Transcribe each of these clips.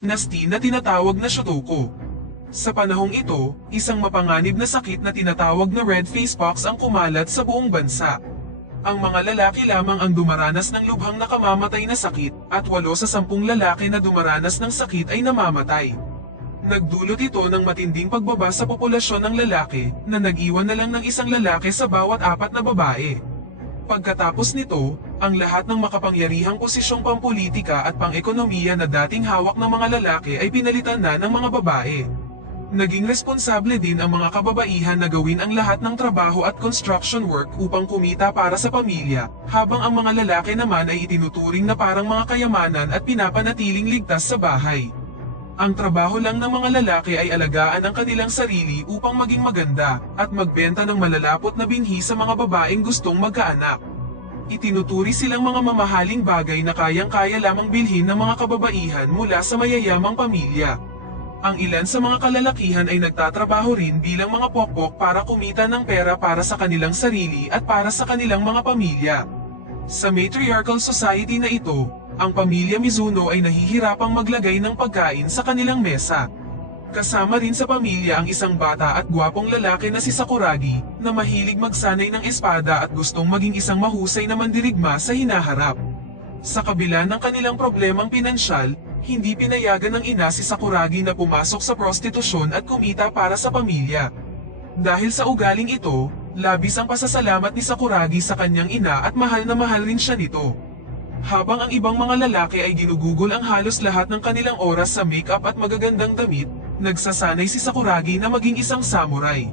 nasty na tinatawag na Shotoku. Sa panahong ito, isang mapanganib na sakit na tinatawag na red face pox ang kumalat sa buong bansa. Ang mga lalaki lamang ang dumaranas ng lubhang nakamamatay na sakit, at 8 sa 10 lalaki na dumaranas ng sakit ay namamatay. Nagdulot ito ng matinding pagbaba sa populasyon ng lalaki, na nag-iwan na lang ng isang lalaki sa bawat 4 na babae. Pagkatapos nito, ang lahat ng makapangyarihang posisyong pampolitika at pang-ekonomiya na dating hawak ng mga lalaki ay pinalitan na ng mga babae. Naging responsable din ang mga kababaihan na gawin ang lahat ng trabaho at construction work upang kumita para sa pamilya, habang ang mga lalaki naman ay itinuturing na parang mga kayamanan at pinapanatiling ligtas sa bahay. Ang trabaho lang ng mga lalaki ay alagaan ang kanilang sarili upang maging maganda, at magbenta ng malalapot na binhi sa mga babaeng gustong magkaanak. Itinuturi silang mga mamahaling bagay na kayang-kaya lamang bilhin ng mga kababaihan mula sa mayayamang pamilya. Ang ilan sa mga kalalakihan ay nagtatrabaho rin bilang mga pokpok para kumita ng pera para sa kanilang sarili at para sa kanilang mga pamilya. Sa matriarchal society na ito, ang pamilya Mizuno ay nahihirapang maglagay ng pagkain sa kanilang mesa. Kasama rin sa pamilya ang isang bata at gwapong lalaki na si Sakuragi, na mahilig magsanay ng espada at gustong maging isang mahusay na mandirigma sa hinaharap. Sa kabila ng kanilang problemang pinansyal, hindi pinayagan ng ina si Sakuragi na pumasok sa prostitusyon at kumita para sa pamilya. Dahil sa ugaling ito, labis ang pasasalamat ni Sakuragi sa kanyang ina at mahal na mahal rin siya nito. Habang ang ibang mga lalaki ay ginugugol ang halos lahat ng kanilang oras sa make-up at magagandang damit, nagsasanay si Sakuragi na maging isang samurai.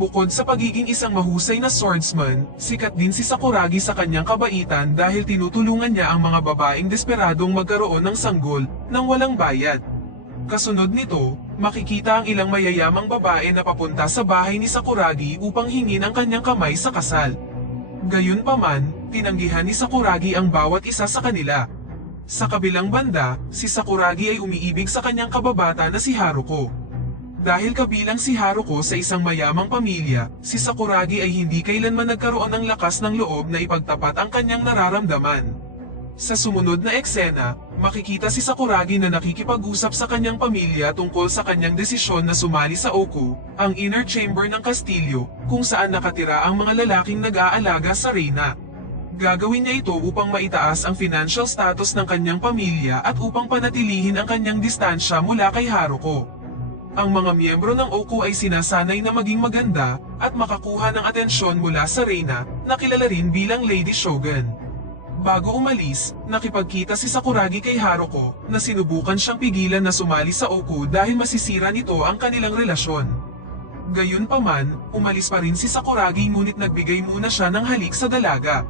Bukod sa pagiging isang mahusay na swordsman, sikat din si Sakuragi sa kanyang kabaitan dahil tinutulungan niya ang mga babaeng desperadong magkaroon ng sanggol nang walang bayad. Kasunod nito, makikita ang ilang mayayamang babae na papunta sa bahay ni Sakuragi upang hingin ang kanyang kamay sa kasal. Gayunpaman, tinanggihan ni Sakuragi ang bawat isa sa kanila. Sa kabilang banda, si Sakuragi ay umiibig sa kanyang kababata na si Haruko. Dahil kabilang si Haruko sa isang mayamang pamilya, si Sakuragi ay hindi kailanman nagkaroon ng lakas ng loob na ipagtapat ang kanyang nararamdaman. Sa sumunod na eksena, makikita si Sakuragi na nakikipag-usap sa kanyang pamilya tungkol sa kanyang desisyon na sumali sa Oku, ang inner chamber ng kastilyo, kung saan nakatira ang mga lalaking nag-aalaga sa reyna. Gagawin niya ito upang maitaas ang financial status ng kanyang pamilya at upang panatilihin ang kanyang distansya mula kay Haruko. Ang mga miyembro ng Oku ay sinasanay na maging maganda at makakuha ng atensyon mula sa reyna, na kilala rin bilang Lady Shogun. Bago umalis, nakipagkita si Sakuragi kay Haruko na sinubukan siyang pigilan na sumali sa Oku dahil masisira nito ang kanilang relasyon. Gayunpaman, umalis pa rin si Sakuragi ngunit nagbigay muna siya ng halik sa dalaga.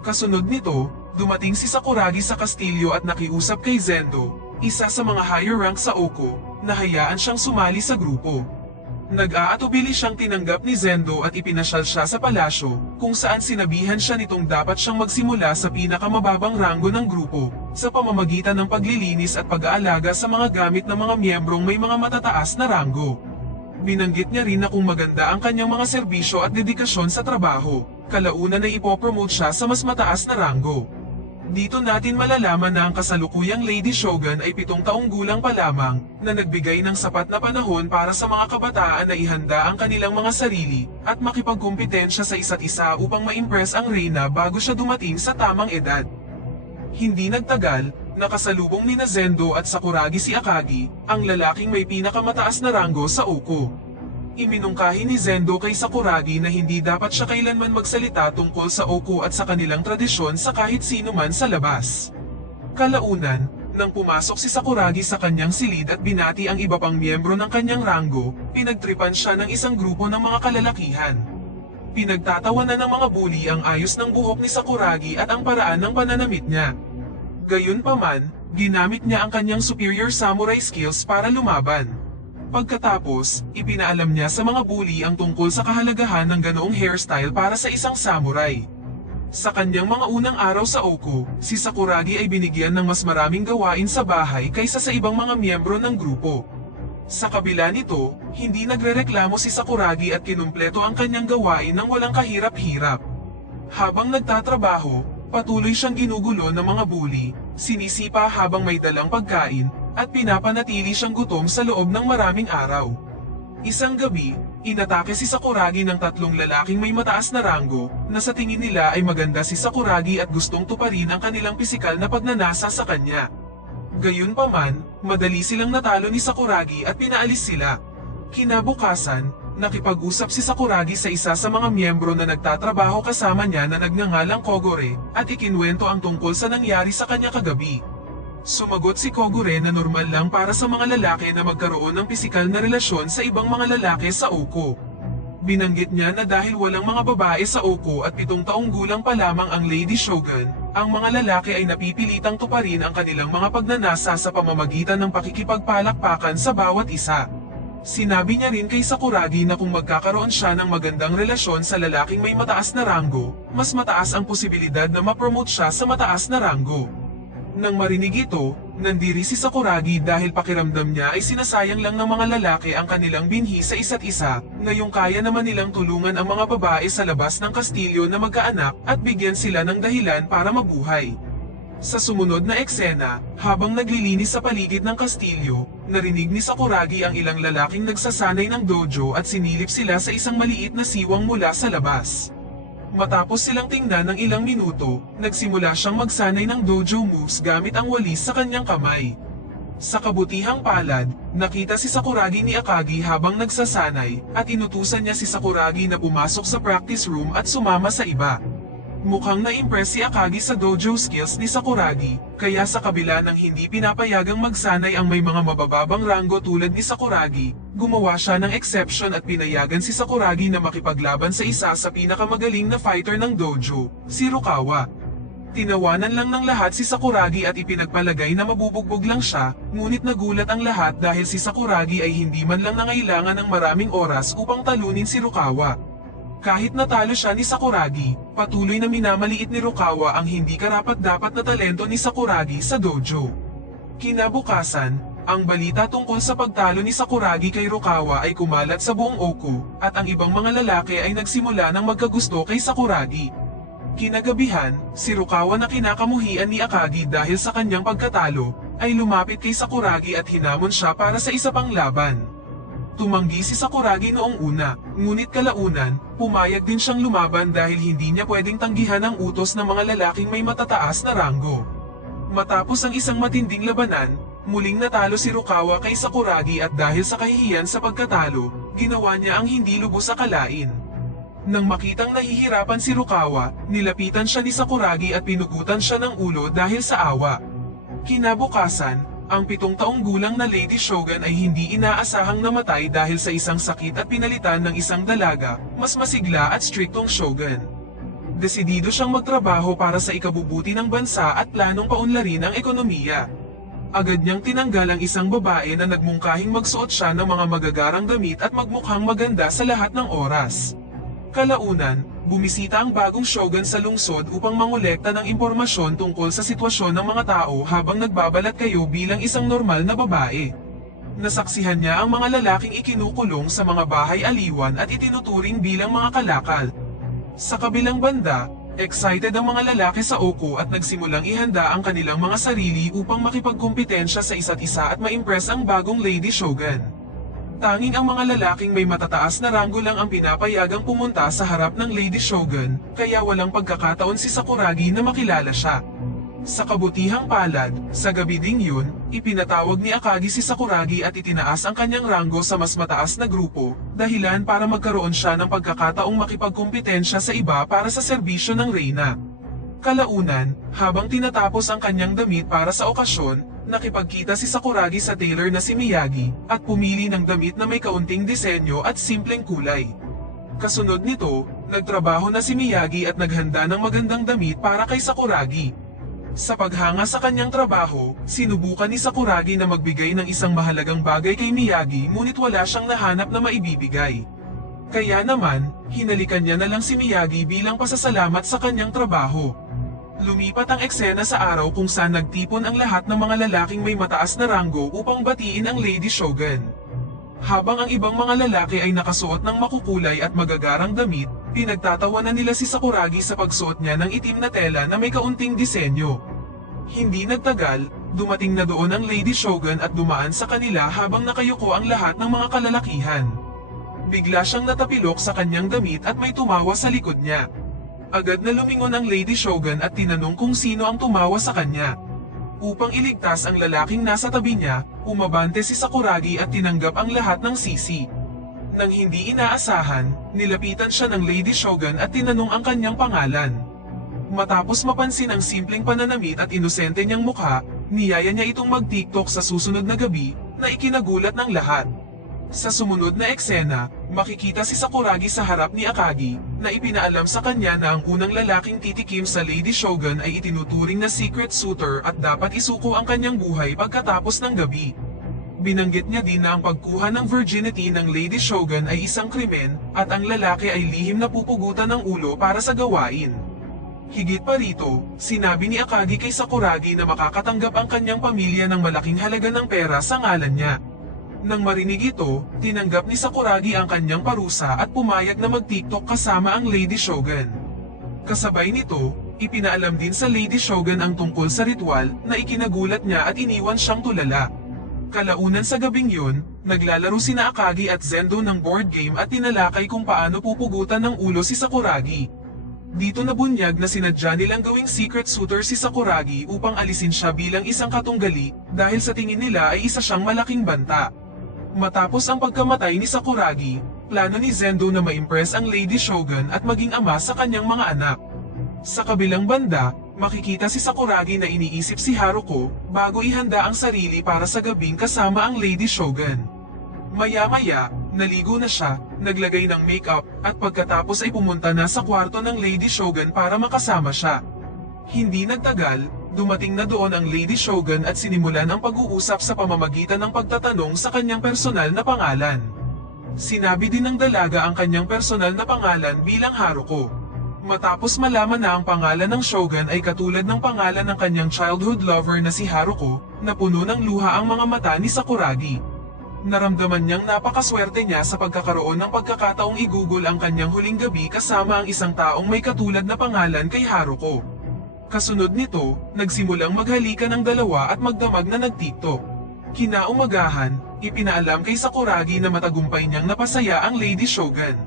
Kasunod nito, dumating si Sakuragi sa kastilyo at nakiusap kay Zendo, isa sa mga higher rank sa Oku, na hayaan siyang sumali sa grupo. Nag-aatubili siyang tinanggap ni Zendo at ipinasyal siya sa palasyo, kung saan sinabihan siya nitong dapat siyang magsimula sa pinakamababang ranggo ng grupo, sa pamamagitan ng paglilinis at pag-aalaga sa mga gamit ng mga miyembrong may mga matataas na ranggo. Binanggit niya rin na kung maganda ang kanyang mga serbisyo at dedikasyon sa trabaho, kalaunan ay ipopromote siya sa mas mataas na ranggo. Dito natin malalaman na ang kasalukuyang Lady Shogun ay 7 taong gulang pa lamang, na nagbigay ng sapat na panahon para sa mga kabataan na ihanda ang kanilang mga sarili, at makipagkumpetensya sa isa't isa upang ma-impress ang reyna bago siya dumating sa tamang edad. Hindi nagtagal, nakasalubong ni Zendo at Sakuragi si Akagi, ang lalaking may pinakamataas na ranggo sa Oku. Iminungkahi ni Zendo kay Sakuragi na hindi dapat siya kailanman magsalita tungkol sa Oku at sa kanilang tradisyon sa kahit sino man sa labas. Kalaunan, nang pumasok si Sakuragi sa kanyang silid at binati ang iba pang miyembro ng kanyang ranggo, pinagtripan siya ng isang grupo ng mga kalalakihan. Pinagtatawanan ng mga bully ang ayos ng buhok ni Sakuragi at ang paraan ng pananamit niya. Gayunpaman, ginamit niya ang kanyang superior samurai skills para lumaban. Pagkatapos, ipinaalam niya sa mga bully ang tungkol sa kahalagahan ng ganoong hairstyle para sa isang samurai. Sa kanyang mga unang araw sa Oku, si Sakuragi ay binigyan ng mas maraming gawain sa bahay kaysa sa ibang mga miyembro ng grupo. Sa kabila nito, hindi nagrereklamo si Sakuragi at kinumpleto ang kanyang gawain ng walang kahirap-hirap. Habang nagtatrabaho, patuloy siyang ginugulo ng mga bully, sinisipa habang may dalang pagkain, at pinapanatili siyang gutom sa loob ng maraming araw. Isang gabi, inatake si Sakuragi ng tatlong lalaking may mataas na ranggo, na sa tingin nila ay maganda si Sakuragi at gustong tuparin ang kanilang pisikal na pagnanasa sa kanya. Gayunpaman, madali silang natalo ni Sakuragi at pinaalis sila. Kinabukasan, nakipag-usap si Sakuragi sa isa sa mga miyembro na nagtatrabaho kasama niya na nagngangalang Kogore, at ikinwento ang tungkol sa nangyari sa kanya kagabi. Sumagot si Kogure na normal lang para sa mga lalaki na magkaroon ng pisikal na relasyon sa ibang mga lalaki sa Oko. Binanggit niya na dahil walang mga babae sa Oko at 7 taong gulang pa lamang ang Lady Shogun, ang mga lalaki ay napipilitang tuparin ang kanilang mga pagnanasa sa pamamagitan ng pakikipagpalakpakan sa bawat isa. Sinabi niya rin kay Sakuragi na kung magkakaroon siya ng magandang relasyon sa lalaking may mataas na ranggo, mas mataas ang posibilidad na ma-promote siya sa mataas na ranggo. Nang marinig ito, nandiri si Sakuragi dahil pakiramdam niya ay sinasayang lang ng mga lalaki ang kanilang binhi sa isa't isa, ngayong kaya naman nilang tulungan ang mga babae sa labas ng kastilyo na magkaanak at bigyan sila ng dahilan para mabuhay. Sa sumunod na eksena, habang naglilinis sa paligid ng kastilyo, narinig ni Sakuragi ang ilang lalaking nagsasanay ng dojo at sinilip sila sa isang maliit na siwang mula sa labas. Matapos silang tingnan ng ilang minuto, nagsimula siyang magsanay ng dojo moves gamit ang walis sa kanyang kamay. Sa kabutihang palad, nakita si Sakuragi ni Akagi habang nagsasanay, at inutusan niya si Sakuragi na pumasok sa practice room at sumama sa iba. Mukhang na-impress si Akagi sa dojo skills ni Sakuragi, kaya sa kabila ng hindi pinapayagang magsanay ang may mga mabababang ranggo tulad ni Sakuragi, gumawa siya ng exception at pinayagan si Sakuragi na makipaglaban sa isa sa pinakamagaling na fighter ng dojo, si Rukawa. Tinawanan lang ng lahat si Sakuragi at ipinagpalagay na mabubugbog lang siya, ngunit nagulat ang lahat dahil si Sakuragi ay hindi man lang nangailangan ng maraming oras upang talunin si Rukawa. Kahit natalo siya ni Sakuragi, patuloy na minamaliit ni Rukawa ang hindi karapat-dapat na talento ni Sakuragi sa dojo. Kinabukasan, ang balita tungkol sa pagtalo ni Sakuragi kay Rukawa ay kumalat sa buong Oko, at ang ibang mga lalaki ay nagsimula ng magkagusto kay Sakuragi. Kinagabihan, si Rukawa na kinakamuhian ni Akagi dahil sa kanyang pagkatalo, ay lumapit kay Sakuragi at hinamon siya para sa isa pang laban. Tumanggi si Sakuragi noong una, ngunit kalaunan, pumayag din siyang lumaban dahil hindi niya pwedeng tanggihan ang utos ng mga lalaking may matataas na ranggo. Matapos ang isang matinding labanan, muling natalo si Rukawa kay Sakuragi at dahil sa kahihiyan sa pagkatalo, ginawa niya ang hindi lubos akalain. Nang makitang nahihirapan si Rukawa, nilapitan siya ni Sakuragi at pinugutan siya ng ulo dahil sa awa. Kinabukasan, ang 7 taong gulang na Lady Shogun ay hindi inaasahang namatay dahil sa isang sakit at pinalitan ng isang dalaga, mas masigla at striktong shogun. Desidido siyang magtrabaho para sa ikabubuti ng bansa at planong paunlarin ang ekonomiya. Agad niyang tinanggal ang isang babae na nagmungkahing magsuot siya ng mga magagarang damit at magmukhang maganda sa lahat ng oras. Kalaunan, bumisita ang bagong shogun sa lungsod upang mangolekta ng impormasyon tungkol sa sitwasyon ng mga tao habang nagbabalat kayo bilang isang normal na babae. Nasaksihan niya ang mga lalaking ikinukulong sa mga bahay aliwan at itinuturing bilang mga kalakal. Sa kabilang banda, excited ang mga lalaki sa Oko at nagsimulang ihanda ang kanilang mga sarili upang makipagkumpetensya sa isa't isa at ma-impress ang bagong Lady Shogun. Tanging ang mga lalaking may matataas na ranggo lang ang pinapayagang pumunta sa harap ng Lady Shogun, kaya walang pagkakataon si Sakuragi na makilala siya. Sa kabutihang palad, sa gabi ding yun, ipinatawag ni Akagi si Sakuragi at itinaas ang kanyang ranggo sa mas mataas na grupo, dahilan para magkaroon siya ng pagkakataong makipagkumpetensya sa iba para sa serbisyo ng reyna. Kalaunan, habang tinatapos ang kanyang damit para sa okasyon, nakipagkita si Sakuragi sa tailor na si Miyagi, at pumili ng damit na may kaunting disenyo at simpleng kulay. Kasunod nito, nagtrabaho na si Miyagi at naghanda ng magandang damit para kay Sakuragi. Sa paghanga sa kanyang trabaho, sinubukan ni Sakuragi na magbigay ng isang mahalagang bagay kay Miyagi ngunit wala siyang nahanap na maibibigay. Kaya naman, hinalikan niya na lang si Miyagi bilang pasasalamat sa kanyang trabaho. Lumipat ang eksena sa araw kung saan nagtipon ang lahat ng mga lalaking may mataas na ranggo upang batiin ang Lady Shogun. Habang ang ibang mga lalaki ay nakasuot ng makukulay at magagarang damit, pinagtatawanan nila si Sakuragi sa pagsuot niya ng itim na tela na may kaunting disenyo. Hindi nagtagal, Dumating na doon ang Lady Shogun at dumaan sa kanila habang nakayuko ang lahat ng mga kalalakihan. Bigla siyang natapilok sa kanyang damit at may tumawa sa likod niya. Agad na lumingon ang Lady Shogun at tinanong kung sino ang tumawa sa kanya. Upang iligtas ang lalaking nasa tabi niya, umabante si Sakuragi at tinanggap ang lahat ng sisi. Nang hindi inaasahan, nilapitan siya ng Lady Shogun at tinanong ang kanyang pangalan. Matapos mapansin ang simpleng pananamit at inosente niyang mukha, niyaya niya itong mag-TikTok sa susunod na gabi na ikinagulat ng lahat. Sa sumunod na eksena, makikita si Sakuragi sa harap ni Akagi na ipinaalam sa kanya na ang unang lalaking titikim sa Lady Shogun ay itinuturing na secret suitor at dapat isuko ang kanyang buhay pagkatapos ng gabi. Binanggit niya din na ang pagkuha ng virginity ng Lady Shogun ay isang krimen at ang lalaki ay lihim na pupugutan ng ulo para sa gawain. Higit pa rito, sinabi ni Akagi kay Sakuragi na makakatanggap ang kanyang pamilya ng malaking halaga ng pera sa ngalan niya. Nang marinig ito, tinanggap ni Sakuragi ang kanyang parusa at pumayag na mag-TikTok kasama ang Lady Shogun. Kasabay nito, ipinaalam din sa Lady Shogun ang tungkol sa ritual na ikinagulat niya at iniwan siyang tulala. Kalaunan sa gabing yun, naglalaro sina Akagi at Zendo ng board game at tinalakay kung paano pupugutan ng ulo si Sakuragi. Dito nabunyag na sinadya nilang gawing secret suitor si Sakuragi upang alisin siya bilang isang katunggali dahil sa tingin nila ay isa siyang malaking banta. Matapos ang pagkamatay ni Sakuragi, plano ni Zendo na ma-impress ang Lady Shogun at maging ama sa kanyang mga anak. Sa kabilang banda, makikita si Sakuragi na iniisip si Haruko bago ihanda ang sarili para sa gabing kasama ang Lady Shogun. Maya-maya, naligo na siya, naglagay ng makeup, at pagkatapos ay pumunta na sa kwarto ng Lady Shogun para makasama siya. Hindi nagtagal, dumating na doon ang Lady Shogun at sinimulan ang pag-uusap sa pamamagitan ng pagtatanong sa kanyang personal na pangalan. Sinabi din ng dalaga ang kanyang personal na pangalan bilang Haruko. Matapos malaman na ang pangalan ng Shogun ay katulad ng pangalan ng kanyang childhood lover na si Haruko, na puno ng luha ang mga mata ni Sakuragi. Naramdaman niyang napakaswerte niya sa pagkakaroon ng pagkakataong igugol ang kanyang huling gabi kasama ang isang taong may katulad na pangalan kay Haruko. Kasunod nito, nagsimulang maghalikan ng dalawa at magdamag na nag-TikTok. Kinaumagahan, ipinaalam kay Sakuragi na matagumpay niyang napasaya ang Lady Shogun.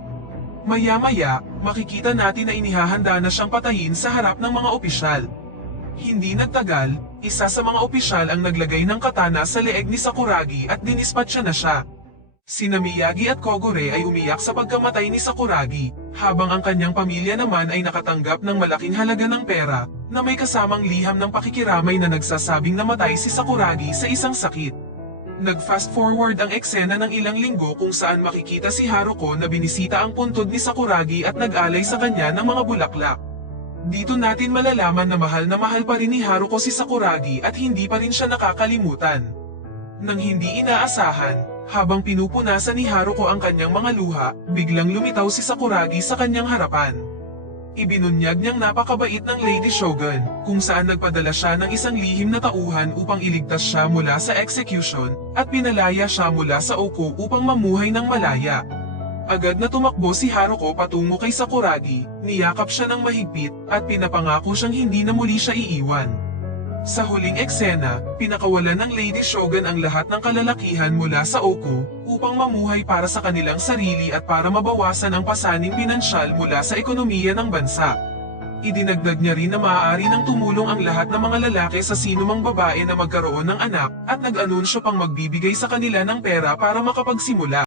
Maya-maya, makikita natin na inihahanda na siyang patayin sa harap ng mga opisyal. Hindi nagtagal, isa sa mga opisyal ang naglagay ng katana sa leeg ni Sakuragi at dinispatcha na siya. Sina Miyagi at Kogure ay umiyak sa pagkamatay ni Sakuragi, habang ang kanyang pamilya naman ay nakatanggap ng malaking halaga ng pera, na may kasamang liham ng pakikiramay na nagsasabing namatay si Sakuragi sa isang sakit. Nag-fast forward ang eksena ng ilang linggo kung saan makikita si Haruko na binisita ang puntod ni Sakuragi at nag-alay sa kanya ng mga bulaklak. Dito natin malalaman na mahal pa rin ni Haruko si Sakuragi at hindi pa rin siya nakakalimutan. Nang hindi inaasahan, habang pinupunasan ni Haruko ang kanyang mga luha, biglang lumitaw si Sakuragi sa kanyang harapan. Ibinunyag niyang napakabait ng Lady Shogun, kung saan nagpadala siya ng isang lihim na tauhan upang iligtas siya mula sa execution, at pinalaya siya mula sa Oko upang mamuhay ng malaya. Agad na tumakbo si Haruko patungo kay Sakuragi, niyakap siya ng mahigpit, at pinapangako siyang hindi na muli siya iiwan. Sa huling eksena, pinakawalan ng Lady Shogun ang lahat ng kalalakihan mula sa Oko, upang mamuhay para sa kanilang sarili at para mabawasan ang pasaning pinansyal mula sa ekonomiya ng bansa. Idinagdag niya rin na maaari nang tumulong ang lahat ng mga lalaki sa sinumang babae na magkaroon ng anak, at nag-anunsyo pang magbibigay sa kanila ng pera para makapagsimula.